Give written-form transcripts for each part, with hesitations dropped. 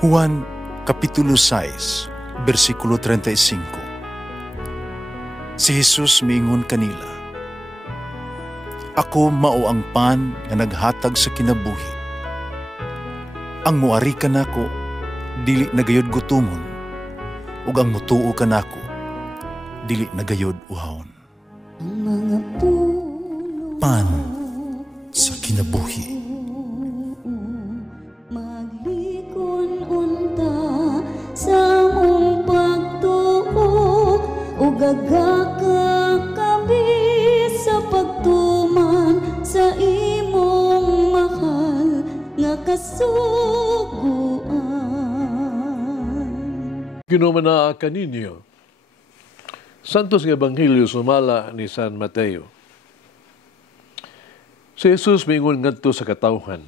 Juan Kapitulo 6, versikulo 35. Si Jesus miingon kanila, "Ako mao ang pan nga naghatag sa kinabuhi. Ang muari kanako dili nagayod gutomon, ug ang mutuo kanako dili nagayod uhawon." Pan sa kinabuhi. Sa mong pagtuo o gagakakabi sa pagtuman sa imong mahal nga kasuguan. Ginumana kaninyo Santos nga Ebanghelyo sumala ni San Mateo. Si Jesus miingon ngadto sa katawhan,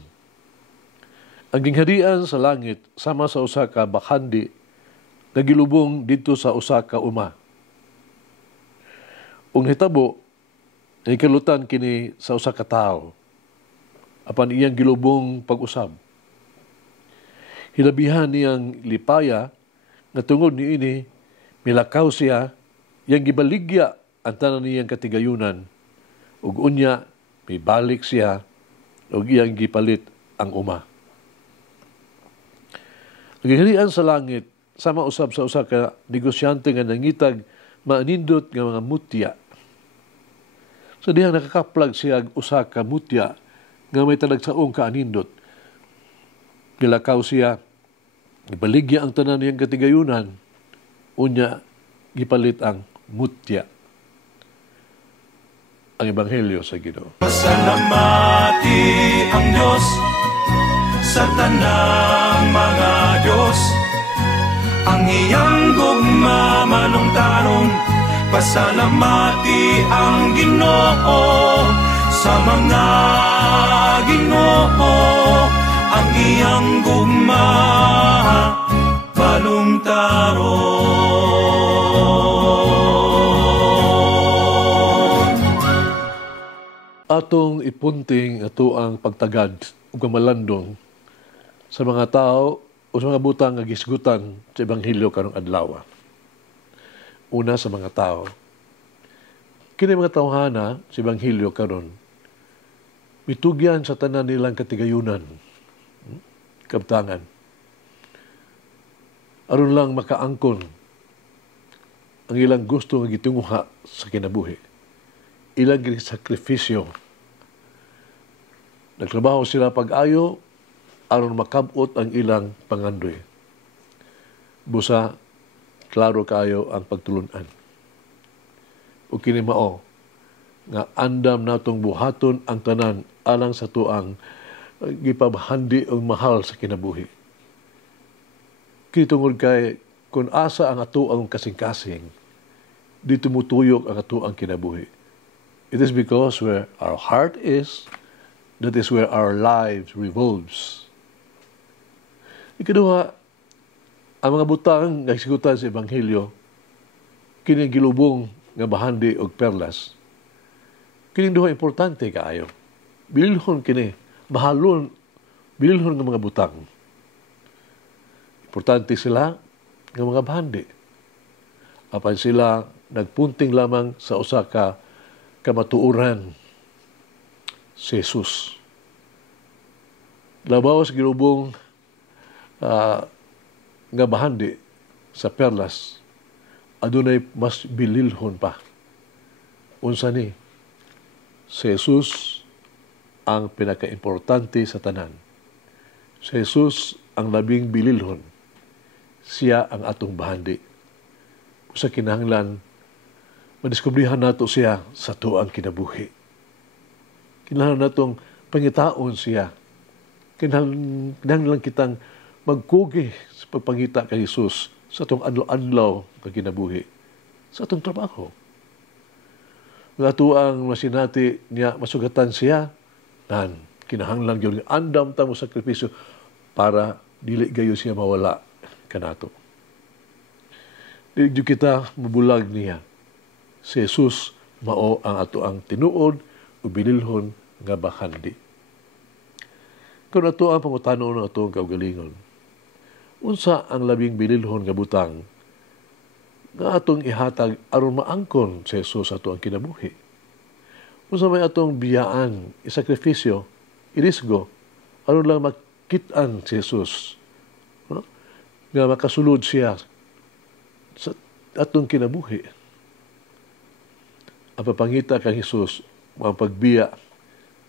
ang gingharian sa langit sama sa usa ka bakhandi nagilubong dito sa usa ka uma. Ug hitabo ikalutan kini sa usa ka tawo apan iyang gilubong pag-usab. Hilabihan niyang lipaya nga tungod niini milakaw siya, yang gibaligya ang tanan niyang katigayunan ug unya mibalik siya ug iyang gipalit ang uma. Naghihilian sa langit, sama usab sa usa ka negosyante nga nangitag maanindot nga mga mutya. So dihang nakakaplag siya usa ka mutya nga may talagsaong kaanindot. Pilakaw siya, ibaligya ang tanan niyang katigayunan, unya gipalit ang mutya. Ang Ebanghelyo sa Ginoo. Pasalamati ang Diyos sa tanang mga Diyos, ang iyang gugma manungtanon. Pasalamati ang Ginoo sa mga Ginoo, ang iyang gugma manungtaron. Atong ipunting ato ang pagtagad ug malandong sa mga tao o sa mga butang nga gisgutan sa Ebanghelyo karong adlaw. Una sa mga tao. Kini mga tawhana sa Ebanghelyo karon mitugyan sa tanan nilang katigayunan, kabtangan. Aron lang makaangkon ang ilang gusto nga gitunguha sa kinabuhi. Ilang sakripisyo. Nagtrabaho sila pag-ayo aron makabot ang ilang pangandoy. Busa, klaro kayo ang pagtulunan. O kini mao nga andam natong buhaton ang tanan alang sa tuang gipabahandi og mahal sa kinabuhi. Kini tungod kay kung asa ang ato ang kasing-kasing, di tumutuyok ang ato ang kinabuhi. It is because where our heart is, that is where our lives revolves. Ikaduha, ang mga butang nga sigutan sa Ebanghelyo, kini gilubong nga bahandi og perlas. Kini duha importante kaayo. Bililhon kini, mahalon, bililhon nga mga butang. Importante sila nga mga bahandi. Apan sila nagpunting lamang sa usa ka kamatuoran, si Jesus. Labaw sa gilubong nga bahandi sa perlas, adunay mas bililhon pa. Unsa ni? Si Jesus ang pinaka-importante sa tanan. Si Jesus ang labing bililhon. Siya ang atong bahandi. Sa kinahanglan, madiskubrihan nato siya sa tuang kinabuhi. Kinahanglan natong pangitaon siya. Kinahanglan kitang magkugi sa pagpangita kay Jesus sa itong adlaw-adlaw na kinabuhi, sa itong trabaho. Nga tuang masinati niya masugatan siya, nan, kinahanglan yun, andam ta mo sakripisyo para dili gayo siya mawala kanato. Dili kita mabulag niya. Si Jesus mao ang ato ang tinuod o bililhon nga bahandi. Kung ato ang pangutanon ng ato ang kaugalingon, unsa ang labing bililhon nga butang nga atong ihatag aron maangkon sa Jesus ato ang kinabuhi. Unsa may atong biyaan, isakripisyo, irisgo aron lang makit-an si Jesus, no? Nga makasulod siya sa atong kinabuhi. Ang papangita kang Jesus, mga pagbiya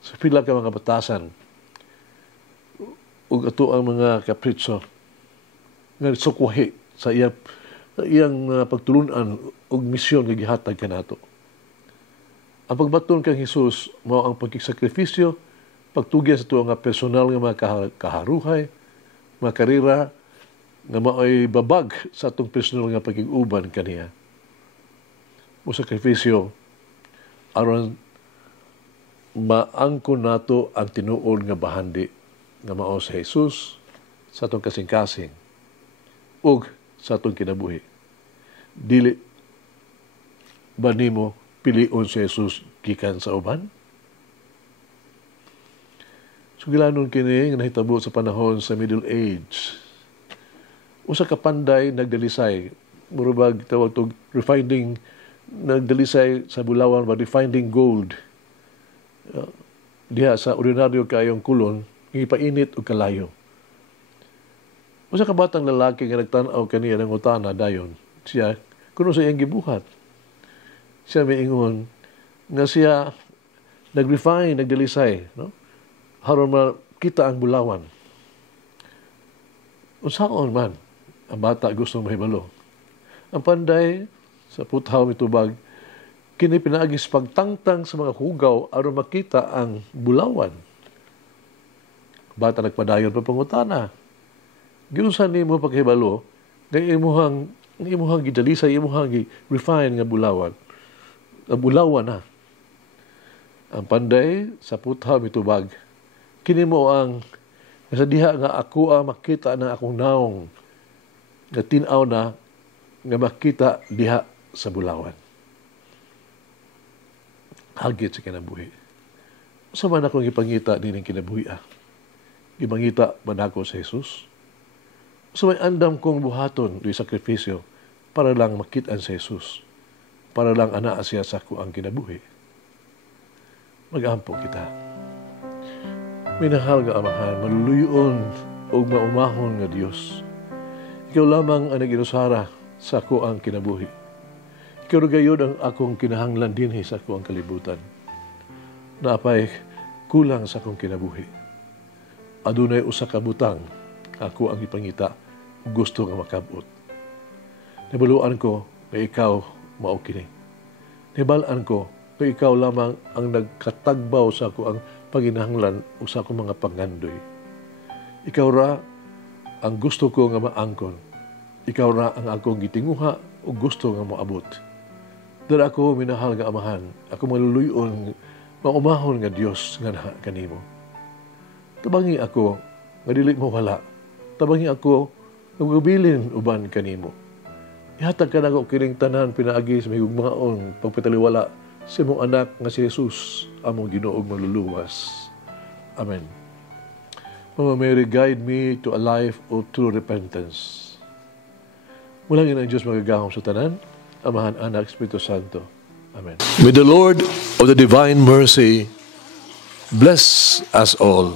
sa pila ka mga batasan ug ato ang mga kapritso nga sukwahi sa iyang pagtulunan ug misyon nga gihatag kanato. Ang pagbaton kang Jesus mao ang pagkisakripisyo, pagtugyan sa tuwa nga personal nga mga kaharuhay, mga karira nga mao'y babag sa atong personal nga pagig-uban kaniya. O sakripisyo aron maangkon nato ang tinuod nga bahandi nga mao sa Jesus sa atong kasing-kasing ug sa atong kinabuhi. Dili ba nimo pilion si Jesus gikan sa uban? Sugilanon kini nga nahitabo sa panahon sa Middle Age. Usa ka panday nagdalisay, murag tawag tog refining, nagdalisay sa bulawan ba refining gold. Diha sa ordinaryo kayong kulon, ipainit og kalayo. Usa ka batang lalaki nga nagtan-aw kaniya ng utana dayon. Siya kuno sa iyang gibuhat. Siya miingon nga siya nag-refine, nagdalisay, no? Haron makita ang bulawan. Unsaon man ang bata gusto mahibalo. Ang panday sa puthaw mitubag kini pinaagis pagtangtang sa mga hugaw aron makita ang bulawan. Bata nagpadayon pa pangutana. Giunsan nimo paghibalo nga imuhang gidalisay, imuhang refine nga bulawan. Ang bulawan na. Ang panday sa puthaw mitubag kini mo ang sa diha nga ako makita na akong naong nga tin-aw na nga makita diha sa bulawan. Hagit sa kinabuhi. Sa man akong ipangita din ang kinabuhi Ipangita ba nako sa Jesus? Sa may andam kong buhaton di sakripisyo para lang makitaan sa Jesus. Para lang anaa siya sa ako ang kinabuhi. Mag-ampo kita. Minahal nga Amahan, maluluyon o maumahon nga Diyos. Ikaw lamang ang nag-inusara sa ako ang kinabuhi. Ikaw gayod ang akong kinahanglan dinhi sa ako ang kalibutan. Naapay kulang sa akong kinabuhi. Adunay usa ka butang, ako ang ipangita, gusto nga makabot. Nabaluan ko na ikaw mao kini. Nabalaan ko na ikaw lamang ang nagkatagbaw sa ako ang paginahanglan o sa akong mga pangandoy. Ikaw ra ang gusto ko nga maangkon. Ikaw ra ang akong gitinguha o gusto nga moabot. Dara ako minahal nga Amahan, ako maluluyon, maumahon nga Dios nga naha kanimo. Tabangi ako nga dili mo wala. Tabangi ako nga gubilin uban kanimo. Ihatag ka na ako kining tanan pinaagi sa may gugmaon pagpataliwala sa imong anak nga si Jesus, among Ginoong maluluwas. Amen. Mama Mary, guide me to a life of true repentance. Mulang ang Diyos magagahom sa tanan, Amahan, Anak, Espiritu Santo. Amen. May the Lord of the divine mercy bless us all,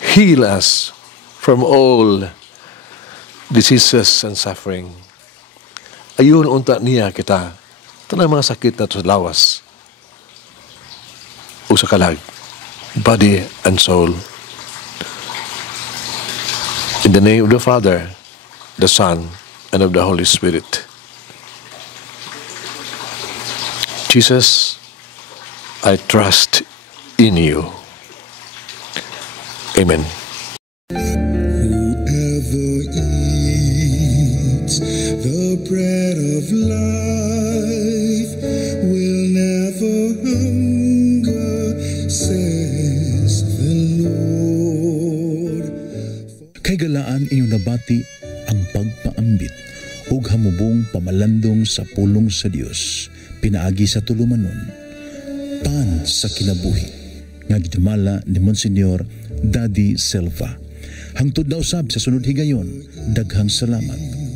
heal us from all diseases and suffering. Ayun unta niya kita, tanang mga sakit na sa lawas o sa kalag, body and soul. In the name of the Father, the Son, and of the Holy Spirit. Jesus, I trust in you. Amen. Whoever eats the bread of life will never hunger, says the Lord. Kay galaan inyong nabati ang pagpaambit ug hamubong pamalandong sa pulong sa Dios pinaagi sa tulumanon. Pan sa kinabuhi nga gidumala ni Monsignor Daddy Silva. Hangtod na usab sa sunod higayon, daghang salamat.